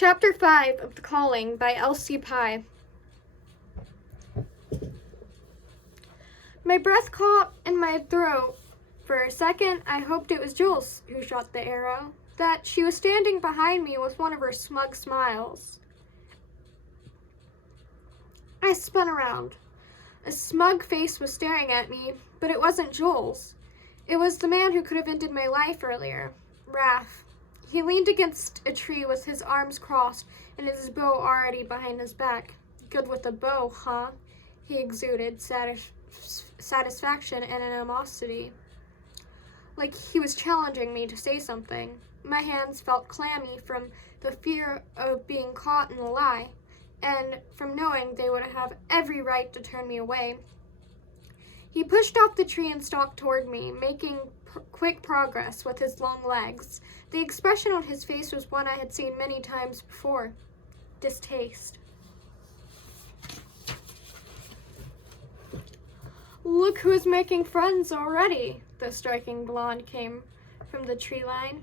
Chapter 5 of The Calling by Elsie Pye. My breath caught in my throat. For a second, I hoped it was Jules who shot the arrow, that she was standing behind me with one of her smug smiles. I spun around. A smug face was staring at me, but it wasn't Jules. It was the man who could have ended my life earlier, Raph. He leaned against a tree with his arms crossed and his bow already behind his back. Good with a bow, huh? He exuded satisfaction and animosity, like he was challenging me to say something. My hands felt clammy from the fear of being caught in a lie, and from knowing they would have every right to turn me away. He pushed off the tree and stalked toward me, making quick progress with his long legs. The expression on his face was one I had seen many times before: distaste. "Look who's making friends already," the striking blonde came from the tree line.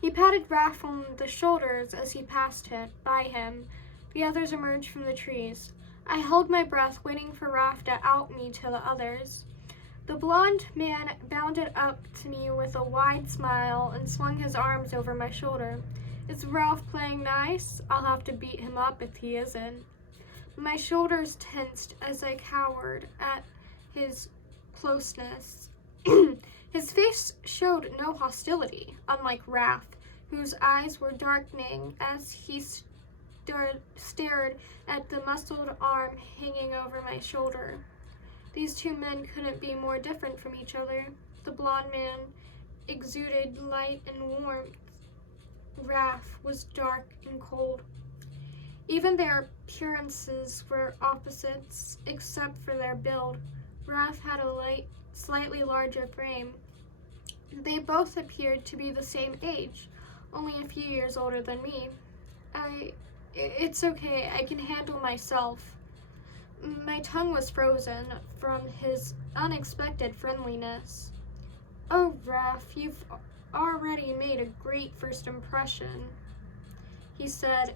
He patted Raph on the shoulders as he passed by him. The others emerged from the trees. I held my breath, waiting for Raph to out me to the others. The blonde man bounded up to me with a wide smile and swung his arms over my shoulder. "Is Ralph playing nice? I'll have to beat him up if he isn't." My shoulders tensed as I cowered at his closeness. His face showed no hostility, unlike Raph, whose eyes were darkening as he stared at the muscled arm hanging over my shoulder. These two men couldn't be more different from each other. The blonde man exuded light and warmth. Raph was dark and cold. Even their appearances were opposites, except for their build. Raph had a slightly larger frame. They both appeared to be the same age, only a few years older than me. It's okay, I can handle myself. My tongue was frozen from his unexpected friendliness. "Oh, Raph, you've already made a great first impression," he said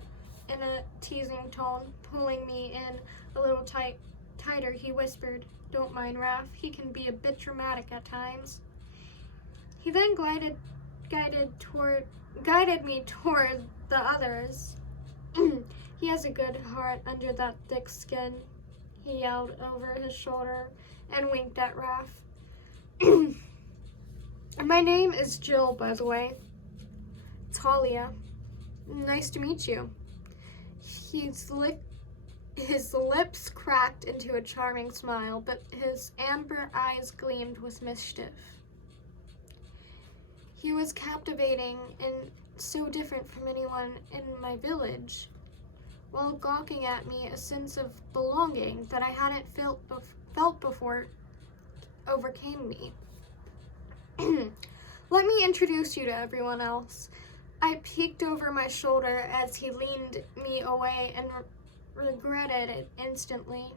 in a teasing tone, pulling me in a little tighter. He whispered, "Don't mind Raph, he can be a bit dramatic at times." He then guided me toward the others. "He has a good heart under that thick skin," he yelled over his shoulder and winked at Raph. "My name is Jill, by the way. Talia. Nice to meet you." His lips cracked into a charming smile, but his amber eyes gleamed with mischief. He was captivating and so different from anyone in my village, while gawking at me. A sense of belonging that I hadn't felt before overcame me. "Let me introduce you to everyone else." I peeked over my shoulder as he leaned me away and regretted it instantly.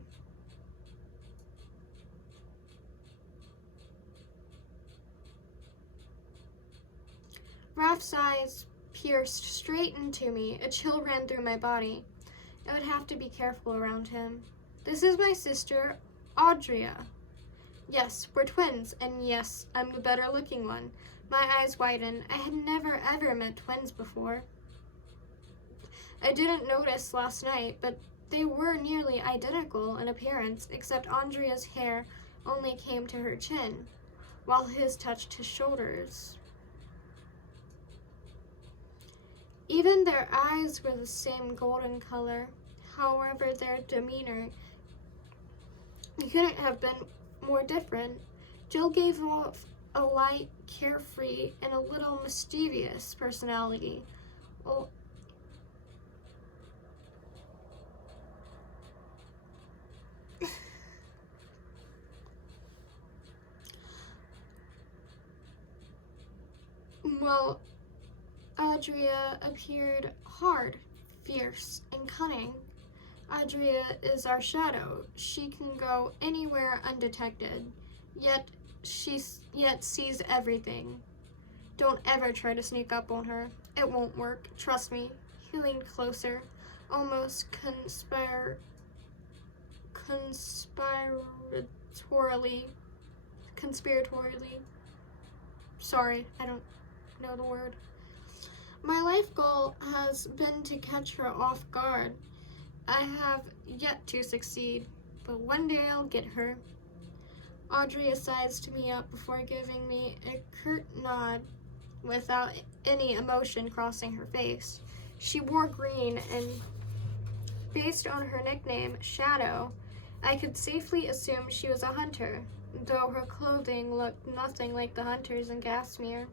Raph's eyes pierced straight into me. A chill ran through my body. I would have to be careful around him. "This is my sister, Audria. Yes, we're twins, and yes, I'm the better looking one." My eyes widened. I had never ever met twins before. I didn't notice last night, but they were nearly identical in appearance, except Andrea's hair only came to her chin, while his touched his shoulders. Even their eyes were the same golden color. However, their demeanor couldn't have been more different. Jill gave off a light, carefree, and a little mischievous personality. Well, Audria appeared hard, fierce, and cunning. Audria is our shadow. She can go anywhere undetected, yet she sees everything. Don't ever try to sneak up on her. It won't work, trust me. He leaned closer, almost conspiratorially. Sorry, I don't know the word. My life goal has been to catch her off guard. I have yet to succeed, but one day I'll get her. Audrey sized me up before giving me a curt nod without any emotion crossing her face. She wore green, and based on her nickname, Shadow, I could safely assume she was a hunter, though her clothing looked nothing like the hunters in Gasmere.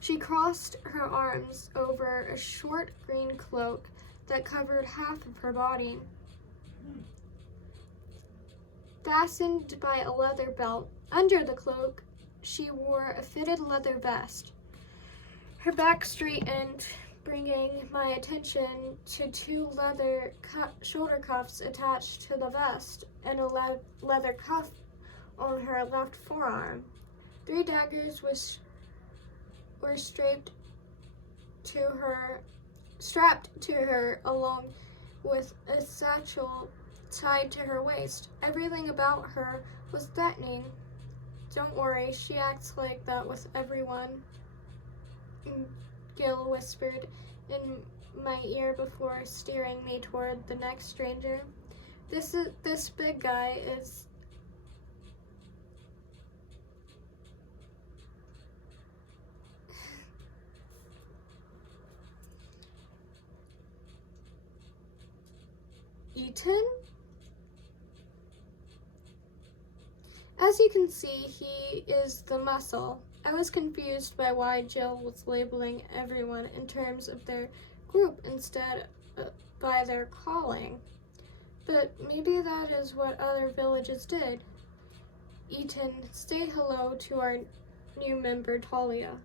She crossed her arms over a short green cloak that covered half of her body. Fastened by a leather belt under the cloak, she wore a fitted leather vest. Her back straightened, bringing my attention to two leather shoulder cuffs attached to the vest and a leather cuff on her left forearm. 3 daggers were strapped to her along with a satchel tied to her waist. Everything about her was threatening. Don't worry, she acts like that with everyone, Gil whispered in my ear before steering me toward the next stranger. This big guy is Eaton? As you can see, he is the muscle. I was confused by why Jill was labeling everyone in terms of their group instead by their calling. But maybe that is what other villages did. Eaton, say hello to our new member, Talia.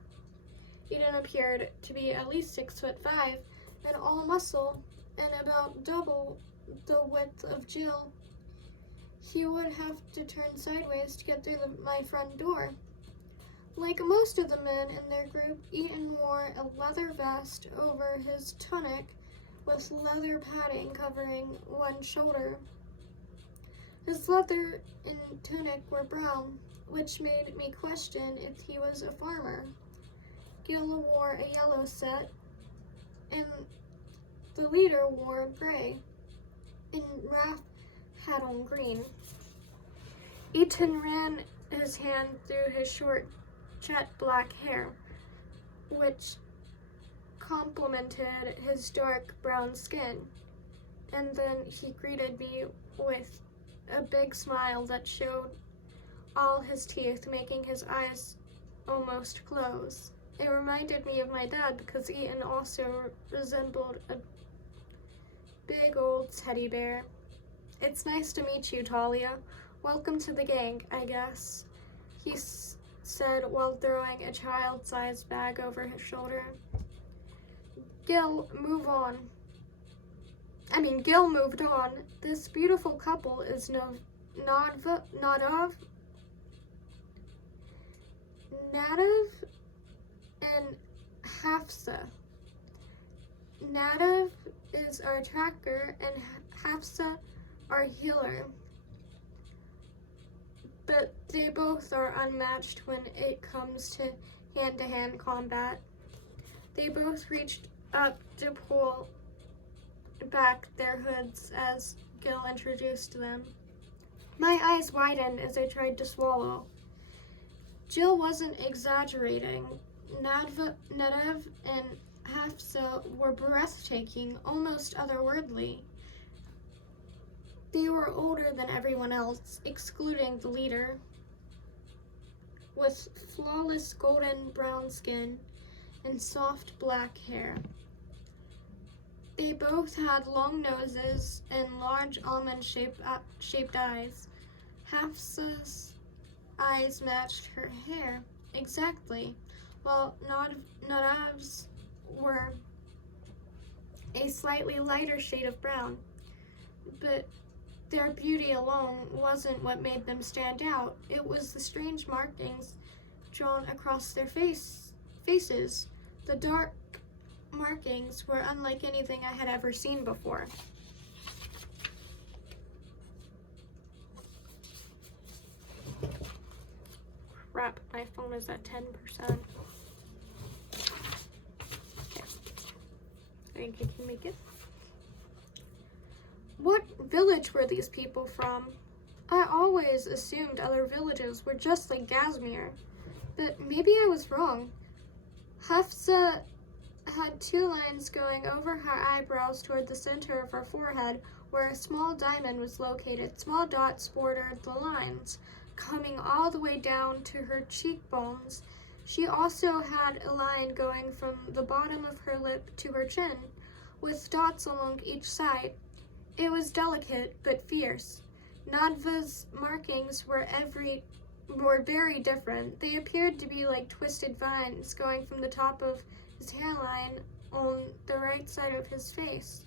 Eaton appeared to be at least 6'5" and all muscle and about double the width of Jill. He would have to turn sideways to get through my front door. Like most of the men in their group, Eaton wore a leather vest over his tunic with leather padding covering one shoulder. His leather and tunic were brown, which made me question if he was a farmer. Gil wore a yellow set, and the leader wore gray, and Raph had on green. Eaton ran his hand through his short, jet black hair, which complemented his dark brown skin, and then he greeted me with a big smile that showed all his teeth, making his eyes almost close. It reminded me of my dad because Eaton also resembled a big old teddy bear. It's nice to meet you, Talia. Welcome to the gang, I guess, he said while throwing a child-sized bag over his shoulder. Gil moved on. This beautiful couple is Nadav and Hafsa. Nadav is our tracker and Hafsa our healer. But they both are unmatched when it comes to hand-to-hand combat. They both reached up to pull back their hoods as Gil introduced them. My eyes widened as I tried to swallow. Jill wasn't exaggerating. Nadav and Hafsa were breathtaking, almost otherworldly. They were older than everyone else, excluding the leader, with flawless golden brown skin and soft black hair. They both had long noses and large almond-shaped eyes. Hafsa's eyes matched her hair exactly, while Nadav's were a slightly lighter shade of brown. But their beauty alone wasn't what made them stand out. It was the strange markings drawn across their faces, the markings were unlike anything I had ever seen before. Crap, my phone is at 10%. Okay. I think I can make it. What village were these people from? I always assumed other villages were just like Gazmir, but maybe I was wrong. Hafsa had 2 lines going over her eyebrows toward the center of her forehead, where a small diamond was located. Small dots bordered the lines, coming all the way down to her cheekbones. She also had a line going from the bottom of her lip to her chin, with dots along each side. It was delicate but fierce. Nadva's markings were very different. They appeared to be like twisted vines going from the top of his hairline on the right side of his face,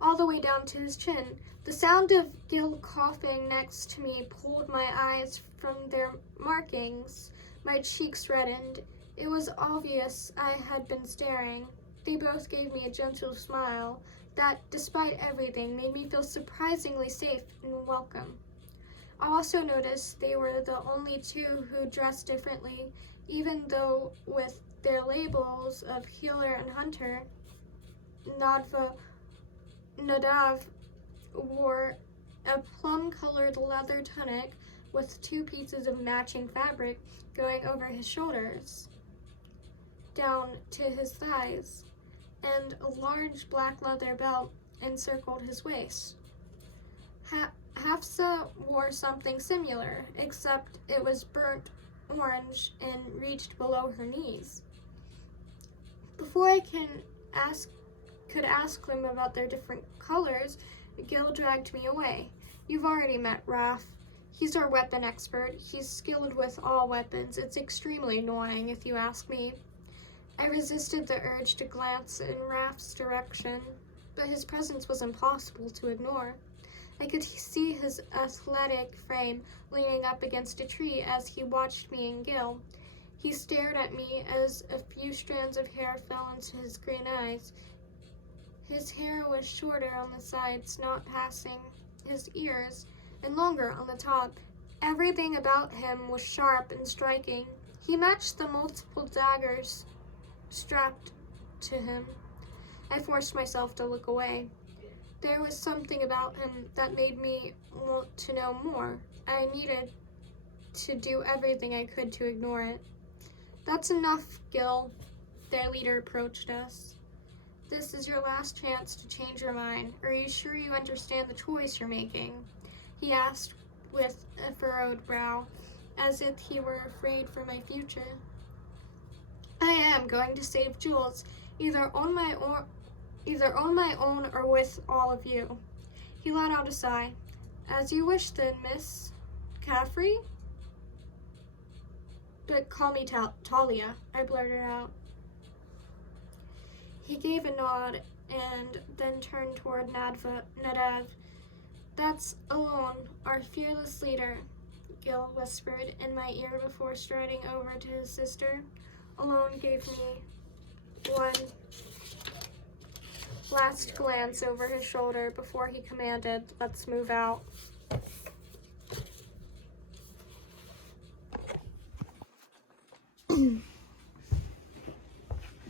all the way down to his chin. The sound of Gil coughing next to me pulled my eyes from their markings. My cheeks reddened. It was obvious I had been staring. They both gave me a gentle smile that, despite everything, made me feel surprisingly safe and welcome. I also noticed they were the only 2 who dressed differently, even though with their labels of healer and hunter. Nadav wore a plum-colored leather tunic with 2 pieces of matching fabric going over his shoulders, down to his thighs, and a large black leather belt encircled his waist. Hafsa wore something similar, except it was burnt orange and reached below her knees. Before I could ask them about their different colors, Gil dragged me away. You've already met Raf. He's our weapon expert. He's skilled with all weapons. It's extremely annoying, if you ask me. I resisted the urge to glance in Raf's direction, but his presence was impossible to ignore. I could see his athletic frame leaning up against a tree as he watched me and Gil. He stared at me as a few strands of hair fell into his green eyes. His hair was shorter on the sides, not passing his ears, and longer on the top. Everything about him was sharp and striking. He matched the multiple daggers strapped to him. I forced myself to look away. There was something about him that made me want to know more. I needed to do everything I could to ignore it. That's enough, Gil. Their leader approached us. This is your last chance to change your mind. Are you sure you understand the choice you're making? He asked with a furrowed brow, as if he were afraid for my future. I am going to save Jules, either on my own or with all of you. He let out a sigh. As you wish then, Miss Caffrey? But call me Talia, I blurted out. He gave a nod and then turned toward Nadav. That's Alon, our fearless leader, Gil whispered in my ear before striding over to his sister. Alon gave me one last glance over his shoulder before he commanded, "Let's move out."